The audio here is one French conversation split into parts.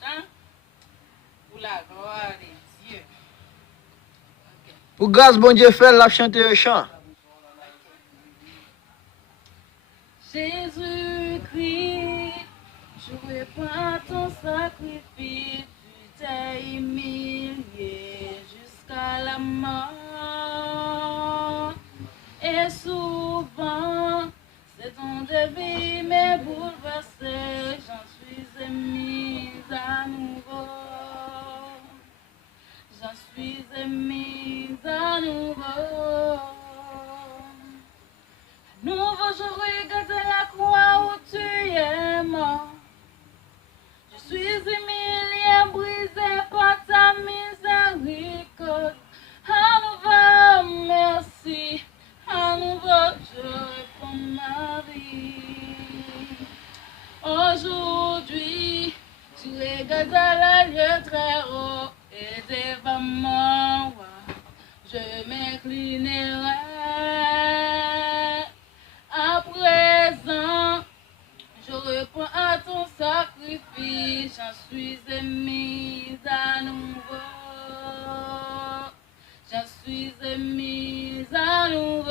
chant pour la gloire de Dieu. Pour grâce, bon Dieu, fait la chanter un chant. Jésus-Christ, je répands ton sacrifice, tu t'es humilié jusqu'à la mort. Et souvent, c'est ton débit mais bouleversé, j'en suis émise à nouveau. J'en suis émise à nouveau. Nouveau, je regarde la croix où tu es mort. Je suis humilié, brisé par ta miséricorde. À nouveau, merci. À nouveau, je réponds ma vie. Aujourd'hui, tu regardes la lieu très haut et devant moi, je m'inclinerai. À présent, je réponds à ton sacrifice, j'en suis émise à nouveau. J'en suis émise à nouveau.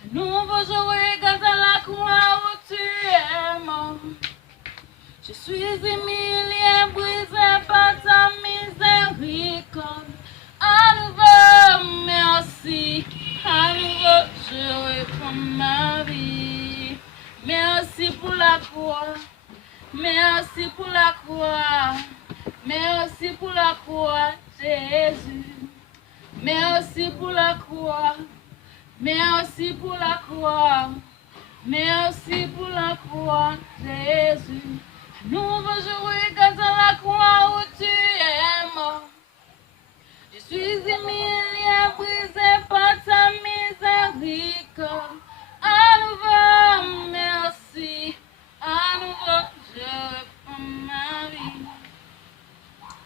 À nouveau, je regarde la croix où tu es mort. Je suis humilié, brisé par ta miséricorde. À nouveau, merci. À nouveau, je réponds ma vie. Merci pour la croix. Merci pour la croix. Merci pour la croix, Jésus. Merci pour la croix. Merci pour la croix. Merci pour la croix, Jésus. À nouveau, je regarde la croix où tu es mort. Je suis humilié, brisé par ta miséricorde. À nouveau, merci. À nouveau, je reprends ma vie.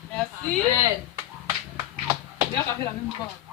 Merci. Amen. Bien, ça fait la même chose.